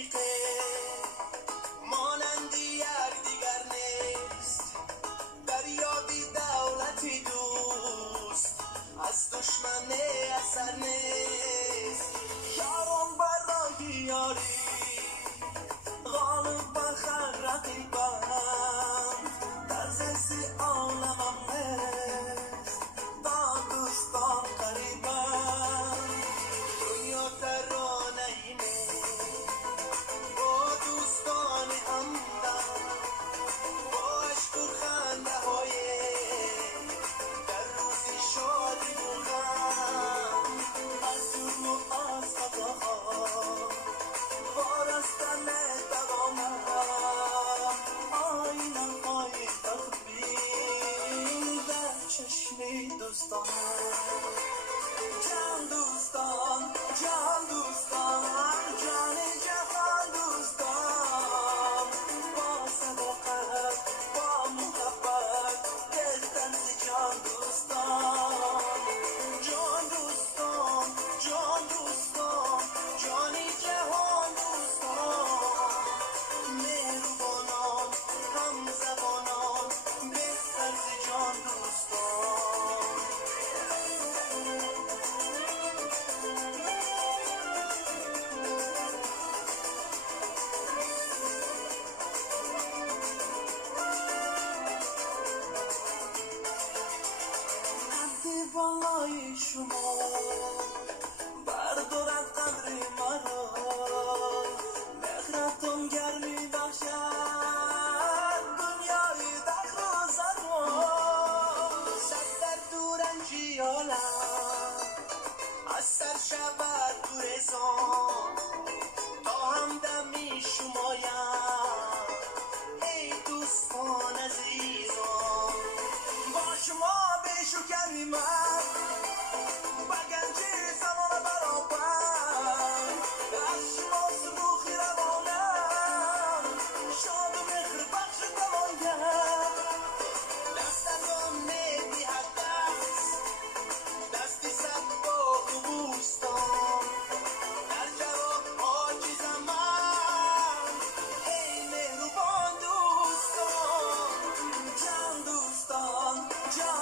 رفیقه مانندی یکدیگر نیست، در یادی دولتی دوست از دشمن اثر نیست. یارم برای یاری غالب بخر رقیبم، در زنسی عالمم نیست تا دوستان قریبم. دنیا ترانه‌ایمه با دوستان همدم، با عشق و خنده های در روزی شادی و غم، از جرم و از خطاها وارستن دوامم. آینه های تخبیر در چشم دوستانم. جان دوستان، جان دوستان، جان جهان دوستان، با صداقت با محبت دلتن ز جان دوستان. جان دوستان، جان دوستان، جانی جهان دوستان، مهربانان هم زبانان بهتر ز جان دوستان. قد بالای شما بردارد قدر مرا، مهرتون گرمی بخشد دنیای دخل و زرما. شب در دورنجی عالم از سر شود گریزان، تا همدمی شمایم ای دوستان عزیزان. با شما بشکنی من با گنج زمان برابر، از شما سروخی روانم شاد و مهر بخش توانگر. دستتون میدهد دستی صد باغ و بوستان، در جواب عاجزم من ای مهربان دوستان. جان دوستان، جان